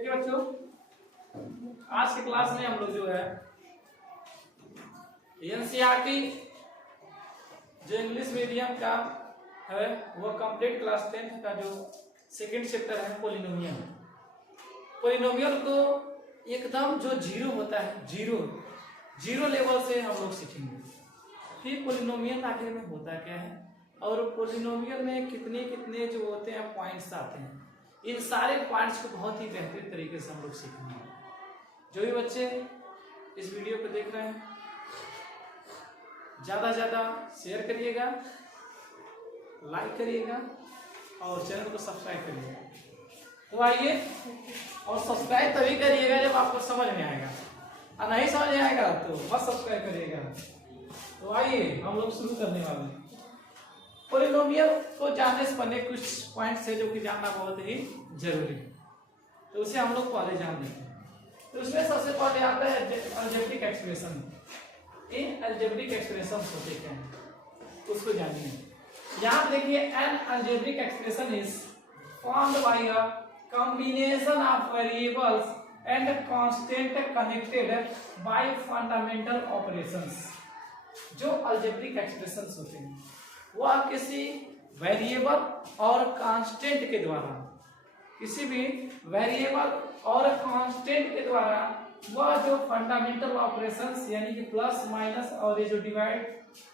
देखिए बच्चों, आज की क्लास में हम लोग जो है एनसीईआरटी जो इंग्लिश मीडियम का है वो कंप्लीट क्लास 10th का जो सेकंड चैप्टर है पोलिनोमियल। पोलिनोमियल को एकदम जो जीरो होता है, जीरो लेवल से हम लोग सीखेंगे। फिर पोलिनोमियल आखिर में होता क्या है और पोलिनोमियल में कितने कितने जो होते हैं पॉइंट्स आते हैं, इन सारे पॉइंट्स को बहुत ही बेहतरीन तरीके से हम लोग सीखेंगे। जो भी बच्चे इस वीडियो को देख रहे हैं ज़्यादा ज़्यादा शेयर करिएगा, लाइक करिएगा और चैनल को सब्सक्राइब करिएगा। तो आइए, और सब्सक्राइब तभी करिएगा जब आपको समझ में आएगा, और नहीं समझ में आएगा तो मत सब्सक्राइब करिएगा। तो आइए हम लोग शुरू करने वाले हैं। पोलिनोमियल को जानने से पहले कुछ पॉइंट्स है जो कि जानना बहुत ही जरूरी है, तो उसे हम लोग पहले जान लेते हैं। तो उसमें सबसे पहले आता है अलजेब्रिक एक्सप्रेशन। इन अलजेब्रिक एक्सप्रेशन होते क्या हैं उसको जानिए। यहाँ पे देखिए, N algebraic expression is formed by a combination of variables and constant connected by fundamental operations. जो अलजेब्रिक एक्सप्रेशंस होते हैं वह किसी वेरिएबल और कांस्टेंट के द्वारा, किसी भी वेरिएबल और कांस्टेंट के द्वारा वह जो फंडामेंटल ऑपरेशंस यानी कि प्लस माइनस और ये जो डिवाइड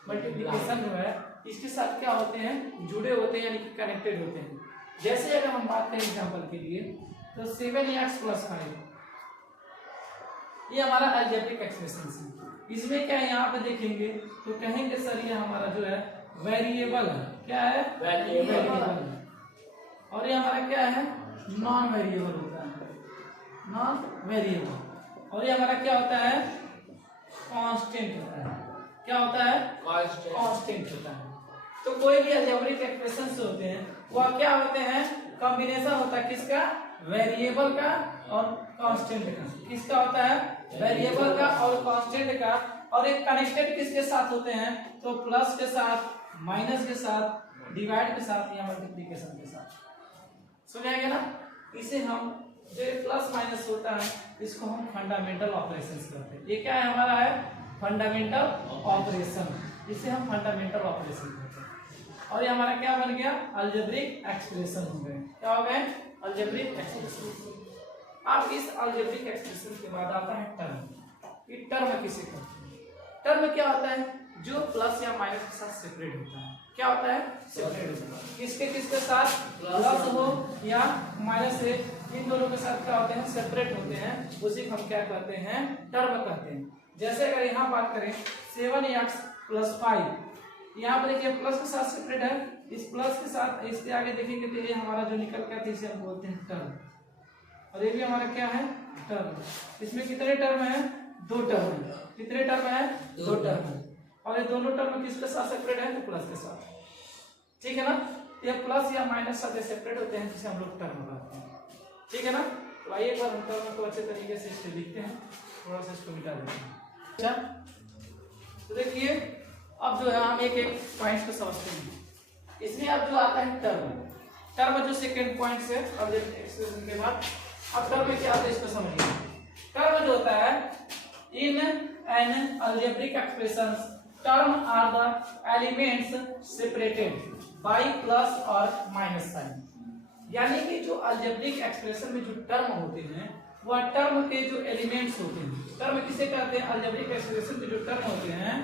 मल्टीप्लिकेशन जो है इसके साथ क्या होते हैं, जुड़े होते हैं यानी कि कनेक्टेड होते हैं। जैसे अगर हम बात करें एग्जांपल के लिए तो 7x + 5 ये हमारा अलजेब्रिक एक्सप्रेशन है। इसमें क्या है, यहाँ पे देखेंगे तो कहेंगे सर ये हमारा जो है वेरिएबल है। क्या है? वेरिएबल है। और ये हमारा क्या है, नॉन वेरिएबल होता है, नॉन वेरिएबल। और ये हमारा क्या होता है, कांस्टेंट होता है। क्या होता है? कांस्टेंट होता है। तो कोई भी अलजेब्रिक एक्सप्रेशंस होते हैं वह क्या होते हैं, कॉम्बिनेशन होता है किसका, वेरिएबल का और कांस्टेंट का। किसका होता है, वेरिएबल का और कांस्टेंट का। और एक कनेक्टेड किसके साथ होते हैं, तो प्लस के साथ, माइनस के साथ, डिवाइड के साथ या मल्टीप्लिकेशन के साथ। सुनिएगा ना, इसे हम जो प्लस माइनस होता है इसको हम फंडामेंटल ऑपरेशंस करते हैं। ये क्या है हमारा है, फंडामेंटल ऑपरेशन। इसे हम फंडामेंटल ऑपरेशन करते हैं। और ये हमारा क्या बन गया, अलजेब्रिक एक्सप्रेशन हो गए। क्या हो गए, अलजेब्रिक एक्सप्रेशन। अब इस अलजेब्रिक एक्सप्रेशन के बाद आता है टर्म। ये टर्म किसे कहते हैं? टर्म क्या होता है, जो प्लस या माइनस के साथ सेपरेट होता है। क्या होता है, सेपरेट होता है। किसके साथ, प्लस हो या माइनस है, इन दोनों के साथ क्या होते हैं, सेपरेट होते हैं। उसी हम क्या कहते हैं, टर्म कहते हैं। जैसे अगर यहाँ बात करें 7x + 5, यहाँ पर देखिए प्लस के साथ सेपरेट है, इस प्लस के साथ इसके आगे देखेंगे तो ये हमारा जो निकल के आता है इसे हम बोलते हैं टर्म। और ये भी हमारा क्या है, टर्म। इसमें कितने टर्म है, 2 टर्म है। कितने टर्म है, 2 टर्म है। और ये दोनों टर्म किसके साथ सेपरेट है, तो प्लस के साथ। ठीक है ना, ये प्लस या माइनस साथ सेपरेट होते हैं जिसे हम लोग टर्म कहते हैं। ठीक है ना। तो आइए एक बार हम टर्म को अच्छे तरीके से इससे लिखते हैं, थोड़ा सा इसको मिटा देते हैं। अच्छा, तो देखिए अब जो है हम एक एक पॉइंट को समझते हैं। इसमें अब जो आता है टर्म जो सेकंड पॉइंट से अब एक्सप्रेशन के बाद अब टर्म में क्या आता है इसको समझिए। टर्म जो होता है, in an algebraic expressions term are the elements separated by plus और माइनस साइन। यानी कि जो अलजेब्रिक एक्सप्रेशन में जो टर्म होते हैं वह टर्म के जो एलिमेंट्स होते हैं। टर्म किसे कहते हैं, अलजेब्रिक एक्सप्रेशन के जो टर्म होते हैं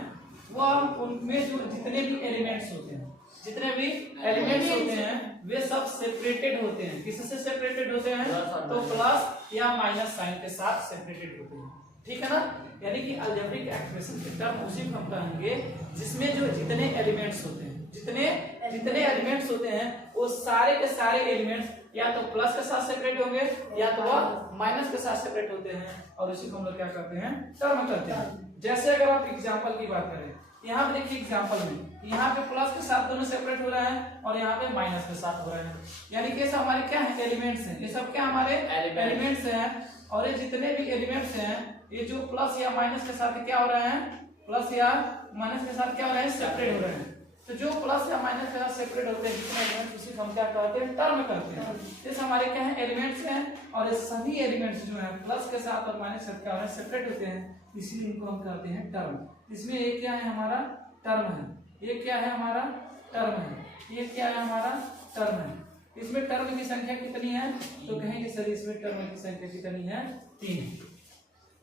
वह उनमें जो जितने भी एलिमेंट्स होते हैं, जितने भी एलिमेंट्स होते हैं वे सब सेपरेटेड होते हैं। किससे सेपरेटेड होते हैं, तो प्लस या माइनस साइन के साथ सेपरेटेड होते हैं। ठीक है ना। यानी कि अलजेब्रिक एक्सप्रेशन के टर्म उसी को हम कहेंगे जिसमें जो जितने एलिमेंट्स होते हैं, जितने एलिमेंट्स होते हैं वो सारे के सारे एलिमेंट्स या तो प्लस के साथ सेपरेट होंगे या तो वह माइनस के साथ सेपरेट होते हैं, और उसी को हम लोग क्या करते हैं, टर्म करते हैं। जैसे अगर आप एग्जांपल की बात करें, यहाँ पे देखिए एग्जांपल में यहाँ पे प्लस के साथ दोनों सेपरेट हो रहा है और यहाँ पे माइनस के साथ हो रहा है। यानी कि सब हमारे क्या है, एलिमेंट्स हैं। ये सब क्या हमारे एलिमेंट्स हैं। और ये जितने भी एलिमेंट्स हैं ये जो प्लस या माइनस के साथ क्या हो रहा है, प्लस या माइनस के साथ क्या हो रहा है, सेपरेट हो रहे हैं। तो तो जो प्लस या माइनस के साथ सेपरेट होते हैं जितने एलिमेंट्स उसी को हम क्या कहते हैं, टर्म करते हैं। जैसे हमारे क्या है, एलिमेंट्स हैं और ये सभी एलिमेंट्स जो है प्लस के साथ और माइनस के साथ क्या है, सेपरेट होते हैं, इसलिए इनको हम कहते हैं टर्म। इसमें ये क्या है, हमारा टर्म है, ये क्या है, हमारा टर्म है, ये क्या है, हमारा टर्म है। इसमें टर्म की संख्या कितनी है, तो कहेंगे सर इसमें टर्म की संख्या कितनी है, 3।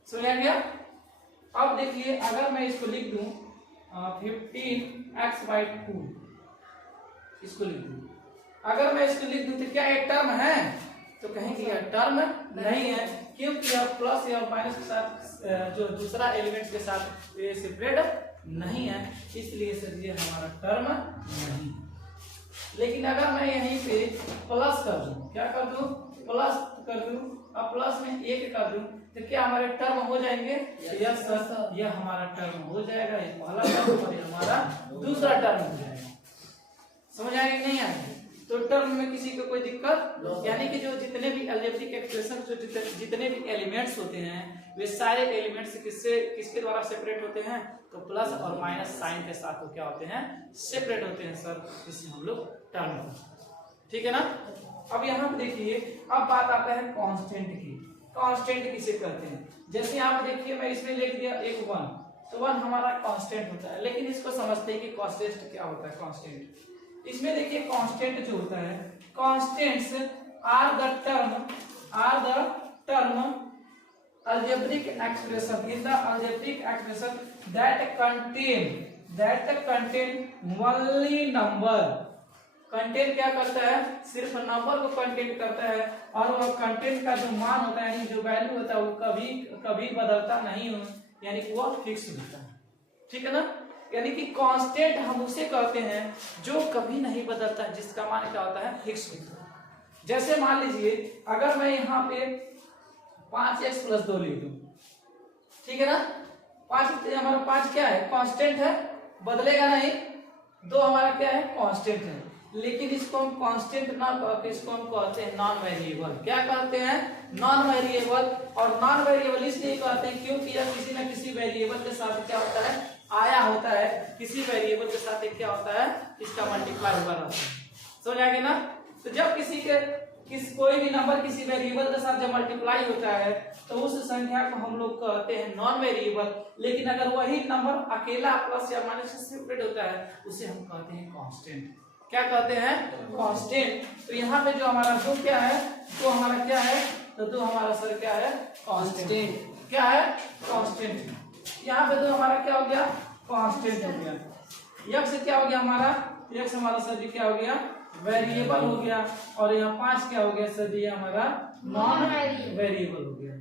समझ आ गया। अब देखिए अगर मैं इसको लिख दूं 15x/2, इसको लिख दूं, अगर मैं इसको लिख दूं तो क्या एक टर्म है, तो कहेंगे यह टर्म नहीं है, क्योंकि यह प्लस या माइनस के साथ जो दूसरा एलिमेंट के साथ ये सेपरेट नहीं है, इसलिए सर ये हमारा टर्म नहीं है। लेकिन अगर मैं यहीं पे प्लस कर दूं, क्या कर दूं, प्लस कर दूं, अब प्लस में 1 कर दूं, तो क्या हमारे टर्म हो जाएंगे, यस सर, यह हमारा टर्म हो जाएगा, ये पहला टर्म और ये हमारा दूसरा टर्म हो जाएगा। समझ आएगा नहीं आएगा। तो टर्म में किसी को कोई दिक्कत, यानी कि जो जितने भी अलजेब्रिक एक्सप्रेशन, जो जितने भी एलिमेंट्स होते हैं वे सारे एलिमेंट्स किसके द्वारा सेपरेट होते हैं, तो प्लस और माइनस साइन के साथ वो क्या होते हैं, सेपरेट होते हैं सर, जिससे हम लोग टर्म, ठीक है ना। अब यहाँ पे देखिए, अब बात आता है कांस्टेंट की। कांस्टेंट किसे कहते हैं, जैसे आप देखिए मैं इसमें लिख दिया एक 1, तो 1 हमारा कांस्टेंट होता है, लेकिन इसको समझते हैं कि कांस्टेंट क्या होता है। कांस्टेंट इसमें देखिए, कांस्टेंट जो होता है, constants are the term algebraic expression in the algebraic expression that contain only number। Content क्या करता है, सिर्फ नंबर को कंटेंट करता है, और वह कंटेंट का जो मान होता है, यानी जो वैल्यू होता है, वो कभी बदलता नहीं हो, यानी कि वो फिक्स होता है, ठीक है ना। यानी कि कांस्टेंट हम उसे कहते हैं जो कभी नहीं बदलता है, जिसका मान क्या होता है, फिक्स होता है। जैसे मान लीजिए अगर मैं यहाँ पे 5x+2 लिख दूं, ठीक है ना, 5 हमारा 5 क्या है, कांस्टेंट है, बदलेगा नहीं। 2 हमारा क्या है, कांस्टेंट है, लेकिन इसको हम कांस्टेंट ना कहकर इसको हम कहते हैं नॉन वेरिएबल। क्या कहते हैं, नॉन वेरिएबल। और नॉन वेरिएबल इसलिए कहते हैं क्योंकि यह किसी न किसी वेरिएबल के साथ क्या होता है, आया होता है, किसी वेरिएबल के साथ एक क्या होता है, इसका मल्टीप्लाई हुआ रहता है। समझ आ गया ना। तो जब कोई भी नंबर किसी वेरिएबल के साथ जब मल्टीप्लाई होता है तो उस संख्या को हम लोग कहते हैं नॉन वेरिएबल। लेकिन अगर वही नंबर अकेला प्लस या माइनस से सेपरेट होता है उसे हम कहते हैं कांस्टेंट। क्या कहते हैं, कांस्टेंट। तो यहाँ पे जो हमारा 2 क्या है, तो हमारा क्या है, तो 2 हमारा सर क्या है, कांस्टेंट। क्या है, कांस्टेंट। यहाँ पे 2 हमारा क्या हो गया, कांस्टेंट हो गया। x क्या हो गया हमारा, x हमारा सर जी क्या हो गया, वेरिएबल हो गया। और यहाँ 5 क्या हो गया सर जी, हमारा नॉन वेरिएबल हो गया।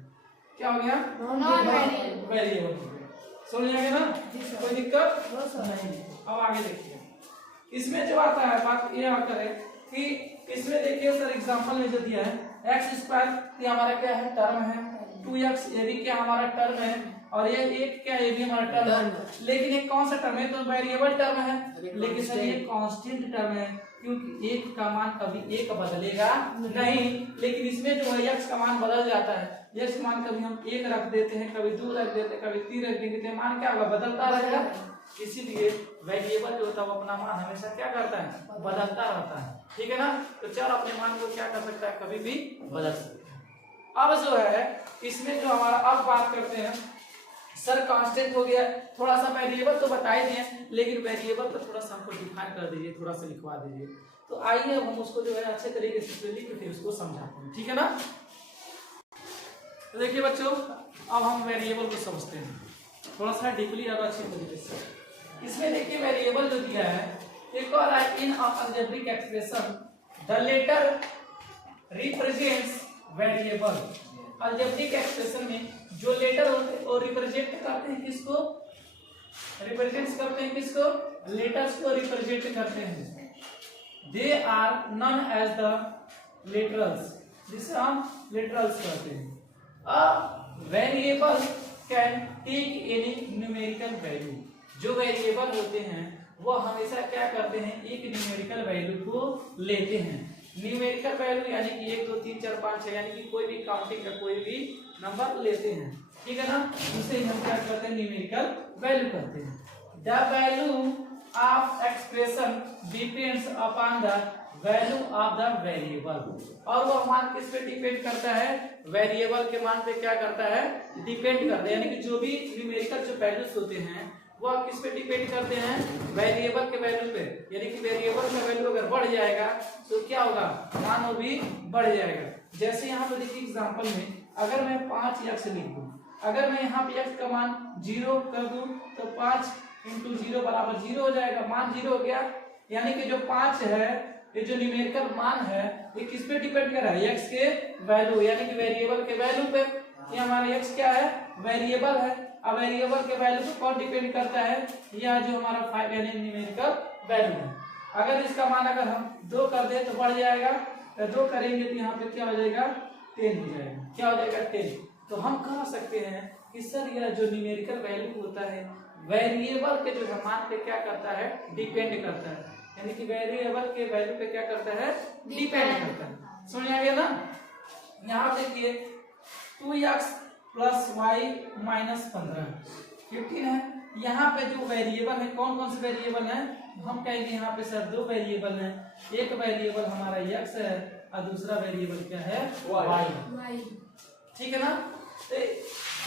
क्या हो गया, नॉन वेरिएबल हो गया। समझ आ गया ना, कोई दिक्कत नहीं। अब आगे देखिए, इसमें जो आता है बात ये आकर है कि इसमें देखिए सर एग्जांपल में जो दिया है x² ये हमारा क्या है, टर्म है। 2x ये भी क्या हमारा टर्म है, और ये 1 क्या, ये भी हमारा टर्म है। लेकिन ये कौन सा टर्म है, तो वेरिएबल टर्म है, लेकिन सर ये कांस्टेंट टर्म है, क्योंकि 1 का मान कभी 1 बदलेगा नहीं। लेकिन इसमें जो है x का मान बदल जाता है। x का मान कभी हम 1 रख देते हैं, कभी 2 रख देते हैं, कभी 3 रख देंगे, तो मान क्या होगा, बदलता रहेगा। इसीलिए वेरिएबल जो होता है वो अपना मान हमेशा क्या करता है, बदलता रहता है, ठीक है ना। तो चर अपने मान को क्या कर सकता है, कभी भी बदल सकता है। अब जो है इसमें जो हमारा, अब बात करते हैं सर कांस्टेंट हो गया, थोड़ा सा वेरिएबल तो बता ही दिए, लेकिन वेरिएबल तो थोड़ा सा हमको डिफाइन कर दीजिए, थोड़ा सा लिखवा दीजिए। तो आइए हम उसको जो है अच्छे तरीके से लिख के फिर उसको समझाते हैं, ठीक है ना। तो देखिए बच्चों, अब हम वेरिएबल को समझते हैं थोड़ा सा डीपली और अच्छी तरीके से। इसमें देखिए वेरिएबल जो दिया है, एक और है in algebraic expression the letter represents variable. Algebraic expression में जो लेटर होते हैं वो रिप्रेजेंट करते हैं किसको, रिप्रेजेंट करते हैं किसको, लेटर्स को रिप्रेजेंट करते हैं। They are known as the literals, जिसे हम लिटरल्स कहते हैं। A variable can take any numerical value. जो वेरिएबल होते हैं वो हमेशा क्या करते हैं, एक न्यूमेरिकल वैल्यू को लेते हैं। न्यूमेरिकल वैल्यू यानी कि 1 2 3 4 5 6 यानी कि कोई भी काउंटिंग का कोई भी नंबर लेते हैं, ठीक है ना। इसे हम क्या करते हैं, न्यूमेरिकल वैल्यू करते हैं। The value of expression depends upon the value of the variable. और वो मान किस पे डिपेंड करता है? वेरिएबल के मान पे क्या करता है? डिपेंड करता है। यानी कि जो भी न्यूमेरिकल जो वैल्यूज होते हैं वो किस पे डिपेंड करते हैं? वेरिएबल के वैल्यू पे। यानी कि वेरिएबल का वैल्यू अगर बढ़ जाएगा तो क्या होगा? मान वो भी बढ़ जाएगा। जैसे यहाँ पे देखिए एग्जांपल में अगर मैं 5x लिख दूं, अगर मैं यहाँ पे x का मान 0 कर दूं तो 5 × 0 बराबर 0 हो जाएगा, मान 0 हो गया। यानी कि जो 5 है ये जो न्यूमेरिकल मान है ये किस पे डिपेंड कर रहा है? x के वैल्यू यानी कि वेरिएबल के वैल्यू पे। ये हमारा x क्या है? वेरिएबल है। अब वेरिएबल के वैल्यू पे कौन डिपेंड करता है? यह जो हमारा 5 यानी न्यूमेरिकल वैल्यू है। अगर इसका मान अगर हम 2 कर दे तो बढ़ जाएगा, तो 2 करेंगे तो यहाँ पे क्या हो जाएगा? 10 हो जाएगा। क्या हो जाएगा? 10। तो हम कह सकते हैं कि सर यह जो न्यूमेरिकल वैल्यू होता है वेरिएबल के जो है मान पे क्या करता है? डिपेंड करता है। यानी कि वेरिएबल के वैल्यू पे क्या करता है? डिपेंड करता है। समझ आ गया ना? यहाँ देखिए 2x + y - 15 है। यहाँ पे जो वेरिएबल है कौन कौन से वेरिएबल है? हम कहेंगे यहाँ पे सर 2 वेरिएबल है। एक वेरिएबल हमारा x है और दूसरा वेरिएबल क्या है? y। ठीक है ना? तो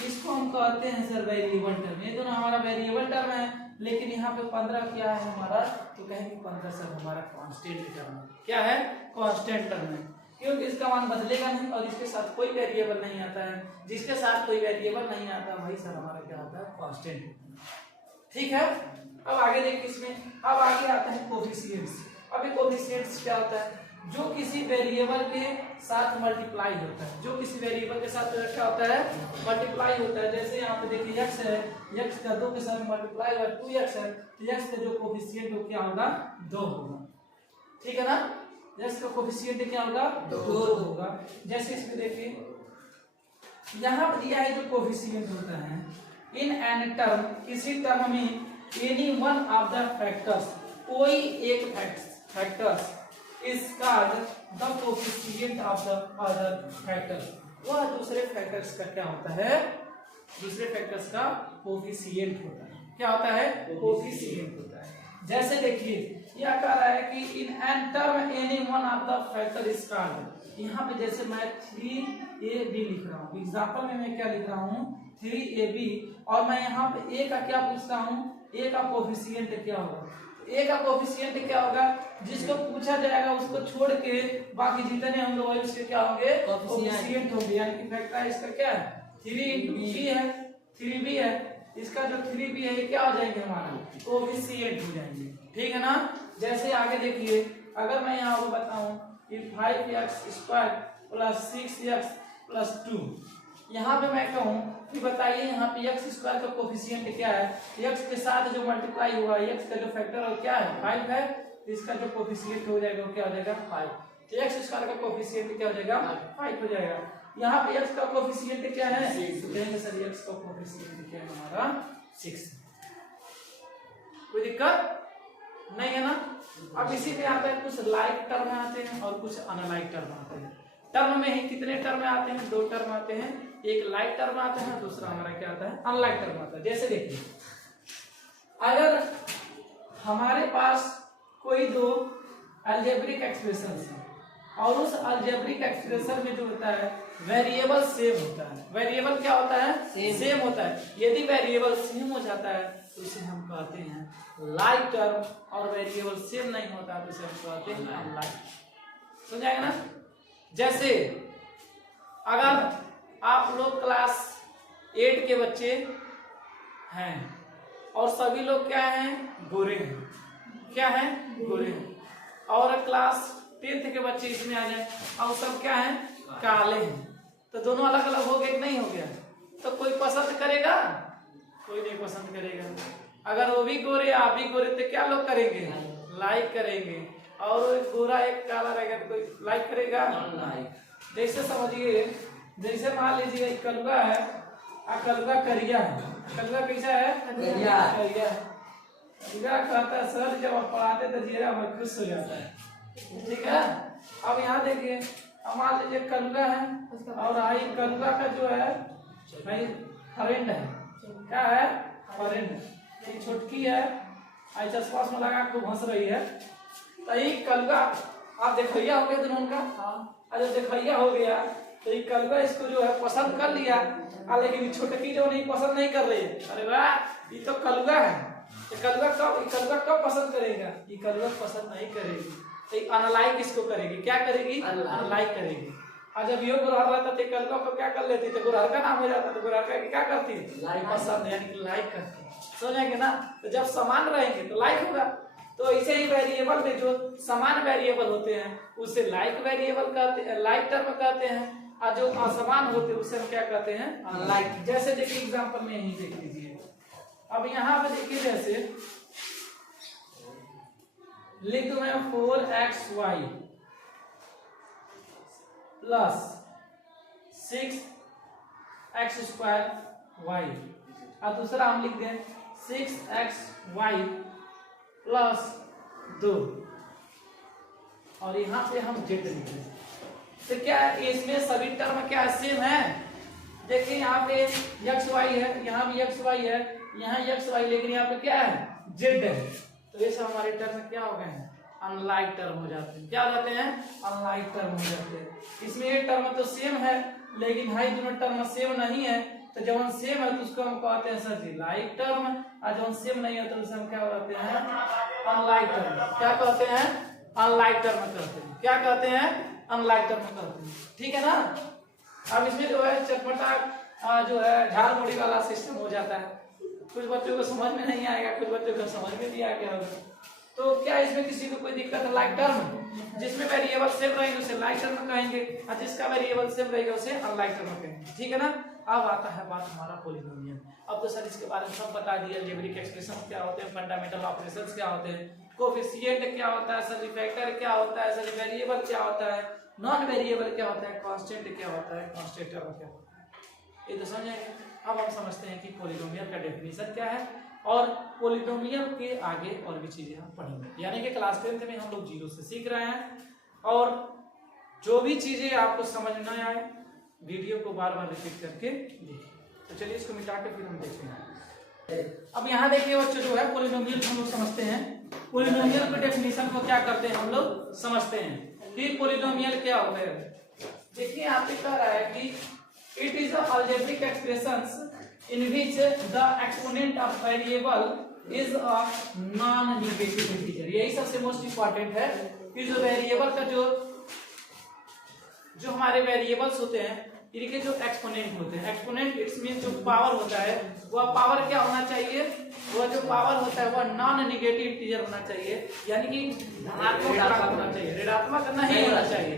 इसको हम कहते हैं सर वेरिएबल टर्म। ये दोनों हमारा वेरिएबल टर्म है। लेकिन यहाँ पे 15 क्या है हमारा? तो कहेंगे 15 सर हमारा कांस्टेंट टर्म है। क्या है? कांस्टेंट टर्म है, क्योंकि इसका मान बदलेगा नहीं और इसके साथ कोई वेरिएबल नहीं आता है। जिसके साथ कोई वेरिएबल नहीं आता वही सर हमारा क्या होता है? कांस्टेंट। ठीक है। अब आगे देखिए इसमें, अब आगे आता है कोफिशिएंट्स। अब ये कोफिशिएंट्स क्या होता है? जो किसी वेरिएबल के साथ मल्टीप्लाई होता है। जो किसी वेरिएबल के साथ क्या होता है? मल्टीप्लाई होता है। जैसे यहाँ पे देखिए x है, x का 2 के साथ मल्टीप्लाई हुआ 2x है, तो x का जो कोफिशिएंट हो क्या होगा? 2 होगा। ठीक है ना? x का कोफिशिएंट क्या होगा? 2 होगा। जैसे इसमें देखिए यहाँ पर दिया है जो कोफिशिएंट होता है इन एन टर्म, किसी टर्म में any one of the factors, कोई एक factors is called the coefficient of the other factor। वह दूसरे फैक्टर्स का क्या होता है? दूसरे फैक्टर्स का कोफिशिएंट होता है। क्या होता है? कोफिशिएंट होता है। जैसे देखिए यह कह रहा है कि in an term any one of the factor is called. यहाँ पे जैसे मैं 3ab लिख रहा हूँ, एग्जांपल में मैं क्या लिख रहा हूँ? 3ab। और मैं यहाँ पे a का क्या पूछता हूँ? a का कोफिशिएंट क्या होगा? a का कोफिशिएंट क्या होगा? जिसको पूछा जाएगा उसको छोड़ के बाकी जितने होंगे वही उसके क्या होंगे? कोफिशिएंट होंगे। यानी कि फैक्टर इसका क्या है? 3 × b है, 3b है। इसका जो 3b है ये क्या हो जाएंगे? हमारा कोफिशिएंट हो जाएंगे। ठीक है ना? जैसे आगे देखिए अगर मैं यहाँ आपको बताऊं कि 5x² + 6x + 2, यहाँ पे मैं कहूँ कि बताइए यहाँ पे x² का कोफिशिएंट क्या है? x के साथ जो मल्टीप्लाई हुआ x का जो फैक्टर है क्या है? 5 है। इसका जो कोफिशिएंट हो जाएगा वो क्या हो जाएगा? 5। तो x² का कोफिशिएंट क्या हो जाएगा? 5 हो जाएगा। यहाँ पे x का कोफिशिएंट क्या है? 6। तो कहेंगे सर x का कोफिशिएंट क्या है हमारा? 6। कोई दिक्कत नहीं है ना? अब इसी में आता है कुछ लाइक टर्म आते हैं और कुछ अनलाइक टर्म आते हैं। टर्म में ही कितने टर्म आते हैं? 2 टर्म आते हैं। एक लाइक टर्म आता है, दूसरा हमारा क्या आता है? अनलाइक टर्म आता है। जैसे देखिए अगर हमारे पास कोई 2 अलजेब्रिक एक्सप्रेशन है और उस अलजेब्रिक एक्सप्रेशन में जो होता है वेरिएबल सेम होता है। वेरिएबल क्या होता है? सेम होता है। यदि वेरिएबल सेम हो जाता है तो इसे हम कहते हैं लाइक टर्म, और वेरिएबल सेम नहीं होता तो इसे हम कहते हैं अनलाइक। समझ आएगा ना? जैसे अगर आप लोग क्लास 8 के बच्चे हैं और सभी लोग क्या हैं? गोरे हैं। क्या है? गोरे हैं। और क्लास 10th के बच्चे इसमें आ जाए और सब क्या हैं? काले हैं। तो दोनों अलग अलग हो गए कि नहीं हो गया? तो कोई पसंद करेगा? कोई नहीं पसंद करेगा। अगर वो भी गोरे आप भी गोरे तो क्या लोग करेंगे? लाइक करेंगे। और एक गोरा एक काला रहेगा तो कोई लाइक करेगा? लाइक। जैसे समझिए जैसे मान लीजिए एक कलुआ है और कलुआ करिया है। कलुआ कैसा है? करिया है। कलुआ कहता है सर जब आप पढ़ाते तो चेहरा बहुत खुश हो जाता है। ठीक है। अब यहाँ देखिए मान लीजिए कलुआ है और आई कलुआ का जो है भाई फ्रेंड है। क्या है? फ्रेंड। ये छोटकी है आई चश्मा में लगा खूब हंस रही है। तो ये कलुआ आप देखैया हो गया दोनों का। हाँ जब देखैया हो गया तो ये कलुआ इसको जो है पसंद कर लिया, लेकिन छोटकी जो नहीं पसंद नहीं कर रही है। अरे वाह, ये तो कलुआ है, ये कलुआ कब पसंद करेगा? ये कलुआ पसंद नहीं करेगी, तो अनलाइक इसको करेगी। क्या करेगी? अनलाइक करेगी। और जब यो गुरहर रहता तो कलुआ को क्या कर लेती? तो गुरहर का नाम हो जाता, तो गुरहर का क्या करती? लाइक, पसंद यानी कि लाइक करती। समझेंगे ना? तो जब समान रहेंगे तो लाइक होगा। तो ऐसे ही वेरिएबल में जो समान वेरिएबल होते हैं उसे लाइक वेरिएबल कहते हैं, लाइक टर्म कहते हैं। और जो असमान होते हैं उसे हम क्या कहते हैं? अनलाइक। जैसे देखिए एग्जांपल में यही देख लीजिए। अब यहाँ पे देखिए जैसे लिख दो मैं 4xy प्लस 6x² y, और दूसरा हम लिख दें 6xy प्लस 2, और यहाँ पे हम z लिख दें। तो क्या इसमें सभी टर्म क्या सेम है? देखिए यहाँ पे xy है, यहाँ भी xy है, यहाँ xy, लेकिन यहाँ पे क्या है? z है। तो ये सब हमारे टर्म क्या हो गए हैं? अनलाइक टर्म हो जाते हैं। क्या हो जाते हैं? अनलाइक टर्म हो जाते हैं। इसमें ये टर्म तो सेम है, लेकिन हाई दोनों टर्म सेम नहीं है। तो जब सेम है तो उसको हम कहते हैं सर जी लाइक टर्म, और जब सेम नहीं है तो उसे हम क्या कहते हैं? Unlike term. क्या कहते हैं? अनलाइक टर्म कहते हैं। क्या कहते हैं? अनलाइक टर्म कहते हैं। ठीक है ना? अब इसमें जो है चटपटा जो है झाड़ मोड़ी वाला सिस्टम हो जाता है। कुछ बच्चों को समझ में नहीं आएगा, कुछ बच्चों को समझ में भी आ गया होगा। तो क्या इसमें किसी को कोई दिक्कत है? लाइक टर्म जिसमें वेरिएबल सेम रहेंगे उसे लाइक टर्म कहेंगे, और जिसका वेरिएबल सेम रहेगा उसे अनलाइक टर्म कहेंगे। ठीक है ना? अब आता है बात हमारा पॉलिनोमियल। अब तो सर इसके बारे में सब बता दिया, अलजेब्रिक एक्सप्रेशन क्या होते हैं, फंडामेंटल ऑपरेशंस क्या होते हैं, कोएफिशिएंट क्या होता है, सर फैक्टर क्या होता है, सर वेरिएबल क्या होता है, नॉन वेरिएबल क्या होता है, कांस्टेंट क्या होता है, कांस्टेंट टर्म क्या होता है, ये तो समझेंगे। अब हम समझते हैं कि पॉलिनोमियल का डेफिनेशन क्या है, और पॉलिनोमियल के आगे और भी चीजें हम पढ़ेंगे। यानी कि क्लास 10th में हम लोग जीरो से सीख रहे हैं, और जो भी चीजें आपको समझ न आए वीडियो को बार बार रिपीट करके देखिए। तो चलिए इसको मिटा के फिर हम देखते हैं। अब यहाँ देखिए बच्चों, जो है पॉलिनोमियल हम लोग समझते हैं। पॉलिनोमियल के डेफिनेशन को क्या करते हैं हम लोग समझते हैं कि पॉलिनोमियल क्या होता है। देखिए यहाँ पे कह रहा है कि it is a algebraic expressions in which the exponent of variable is a non-negative integer। यही सबसे मोस्ट इंपॉर्टेंट है कि जो वेरिएबल का जो हमारे वेरिएबल्स होते हैं इनके जो एक्सपोनेंट होते हैं, एक्सपोनेंट इट्स मीन जो पावर होता है वह पावर क्या होना चाहिए? वह जो पावर होता है वह नॉन नेगेटिव इंटीजर होना चाहिए, यानी कि धनात्मक होना चाहिए, ऋणात्मक नहीं होना चाहिए।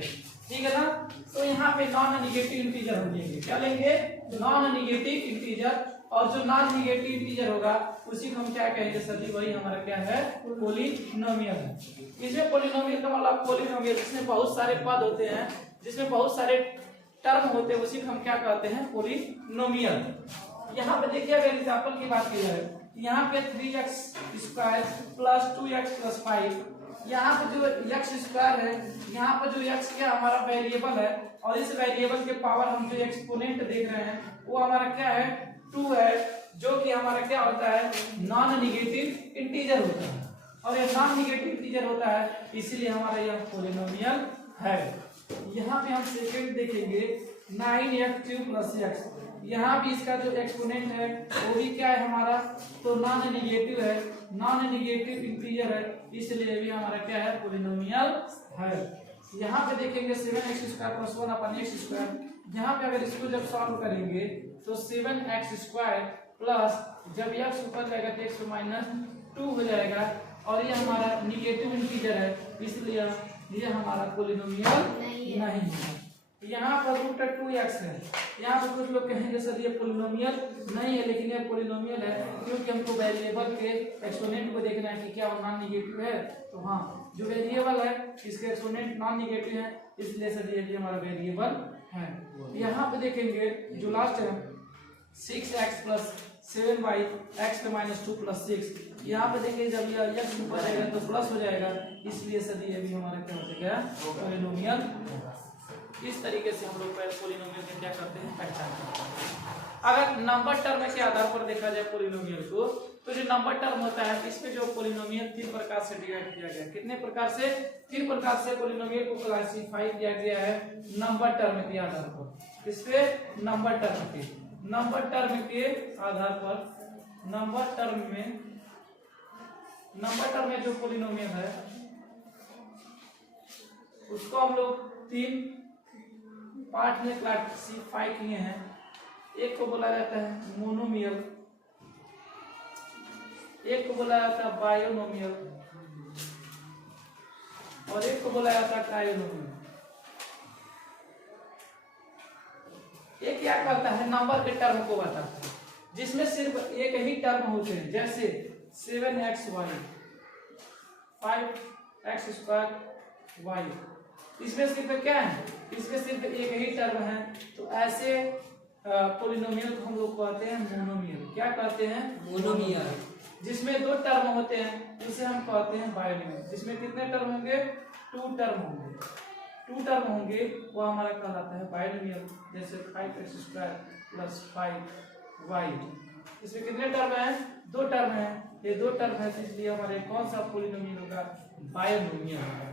ठीक है ना? तो यहाँ पे नॉन नेगेटिव इंटीजर हम लेंगे। क्या लेंगे? Non negative integer. और जो नॉन नेगेटिव इंटीजर होगा उसी को हम क्या कहेंगे सर जी? वही हमारा क्या है? पॉलिनोमियल है। इसमें पॉलिनोमियल का मतलब पॉलिनोमियल जिसमें बहुत सारे पद होते हैं, जिसमें बहुत सारे टर्म होते हैं, उसी को हम क्या कहते हैं? पॉलिनोमियल। यहाँ पे देखिए अगर एग्जांपल की बात की जाए, यहाँ पे 3x² प्लस 2x प्लस 5, यहाँ पे जो x² है, यहाँ पर जो x क्या हमारा वेरिएबल है, और इस वेरिएबल के पावर हम जो एक्सपोनेंट देख रहे हैं वो हमारा क्या है? 2 है, जो कि हमारा क्या होता है? नॉन नेगेटिव इंटीजर होता है, और ये नॉन नेगेटिव इंटीजर होता है इसीलिए हमारा यह पॉलिनोमियल है। यहाँ पे हम सेकंड देखेंगे 9x³ प्लस x, यहाँ भी इसका जो एक्सपोनेंट है वो भी क्या है हमारा? तो नॉन नेगेटिव है, नॉन नेगेटिव इंटीजर है, इसलिए भी हमारा क्या है? पॉलिनोमियल है। यहाँ पे देखेंगे 7x² प्लस 1/x², यहाँ पे अगर इसको जब सॉल्व करेंगे तो 7x² प्लस जब x ऊपर जाएगा तो x माइनस 2 हो जाएगा, और ये हमारा निगेटिव इंटीजर है इसलिए ये हमारा पॉलिनोमियल नहीं है। यहाँ पर √2x है, यहाँ पर कुछ लोग कहेंगे सर ये पॉलिनोमियल नहीं है, लेकिन ये पॉलिनोमियल है क्योंकि हमको वेरिएबल के एक्सपोनेंट को देखना है कि क्या वो नॉन नेगेटिव है। तो हाँ, जो वेरिएबल है इसके एक्सपोनेंट नॉन नेगेटिव है, इसलिए सर ये भी हमारा वेरिएबल है। यहाँ पे देखेंगे जो लास्ट है 6x plus 7y x minus 2 plus 6, यहाँ पे देखिए जब यह x ऊपर जाएगा तो प्लस हो जाएगा, इसलिए सर ये भी हमारा क्या हो जाएगा? पॉलिनोमियल। इस तरीके से हम लोग पॉलिनोमियल में क्या करते हैं? पहचान करते हैं। अगर नंबर टर्म के आधार पर देखा जाए पॉलिनोमियल को तो जो नंबर टर्म होता है इसमें जो पॉलिनोमियल 3 प्रकार से डिवाइड किया गया, कितने प्रकार से? 3 प्रकार से पॉलिनोमियल को क्लासिफाई किया गया है नंबर टर्म के आधार पर। इस पे नंबर टर्म के आधार पर नंबर टर्म में जो पॉलिनोमियल है उसको हम लोग 3 पार्ट में क्लासिफाई किए हैं। एक को बोला जाता है मोनोमियल, एक को बोला जाता है बायोनोमियल और एक को बोला जाता है ट्रायोनोमियल। ये क्या करता है? नंबर के टर्म को बताता है जिसमें सिर्फ एक ही टर्म होते हैं, जैसे 7xy 5x²y। इसमें सिर्फ क्या है? इसमें सिर्फ एक ही टर्म है। तो ऐसे पॉलिनोमियल को हम लोग कहते हैं मोनोमियल। क्या कहते हैं? मोनोमियल। जिसमें 2 टर्म होते हैं उसे हम कहते हैं बायोनोमियल। जिसमें कितने टर्म होंगे? 2 टर्म होंगे। 2 टर्म होंगे वो हमारा कहलाता है बायोनोमियल। जैसे 5x² + 5y। इसमें कितने टर्म है? 2 टर्म है। ये 2 टर्म है इसलिए हमारे कौन सा पॉलिनोमियल होगा? बायोनोमियल होगा।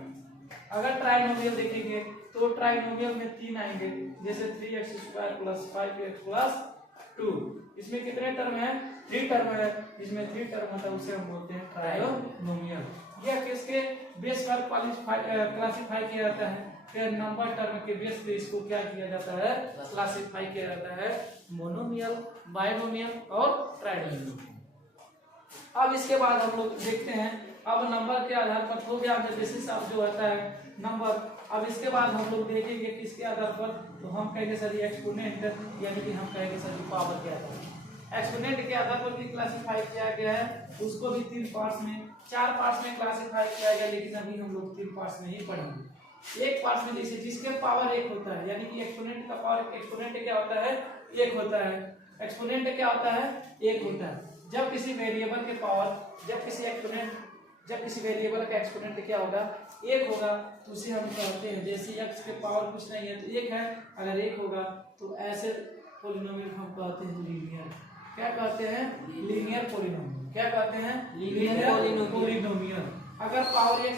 अगर ट्राइनोमियल देखेंगे तो ट्राइनोमियल में 3 आएंगे, जैसे 3x² + 5x + 2। इसमें कितने टर्म है? 3 टर्म है। इसमें 3 टर्म होता है उसे हम बोलते हैं ट्रायोनोमियल। यह किसके बेस पर क्लासिफाई किया जाता है? फिर नंबर टर्म के बेस पे इसको क्या किया जाता है? क्लासिफाई किया जाता है मोनोमियल, बायोनोमियल और ट्राइनोमियल। अब इसके बाद हम लोग देखते हैं, अब नंबर के आधार पर हो गया बेसिस ऑफ जो होता है नंबर। अब इसके बाद हम लोग देखेंगे किसके आधार पर? तो हम कहेंगे सर एक्सपोनेंट, यानी कि हम कहेंगे सर पावर के आधार पर। एक्सपोनेंट के आधार पर भी क्लासिफाई किया गया है, उसको भी 3 पार्ट्स में 4 पार्ट्स में क्लासिफाई किया गया, लेकिन अभी हम लोग 3 पार्ट्स में ही पढ़ेंगे। एक पार्ट में जैसे जिसके पावर 1 होता है, यानी कि एक्सपोनेंट का पावर, एक्सपोनेंट क्या होता है? 1 होता है। एक्सपोनेंट क्या होता है? 1 होता है। जब किसी वेरिएबल के पावर, जब किसी वेरिएबल का एक्सपोनेंट क्या होगा? 1 होगा, तो उसे हम कहते हैं, जैसे x के पावर कुछ नहीं है तो 1 है, अगर 1 होगा तो ऐसे पॉलिनोमियल हम कहते हैं लीनियर। क्या कहते हैं? Linear polynomial. क्या कहते हैं? Linear polynomial. अगर पावर x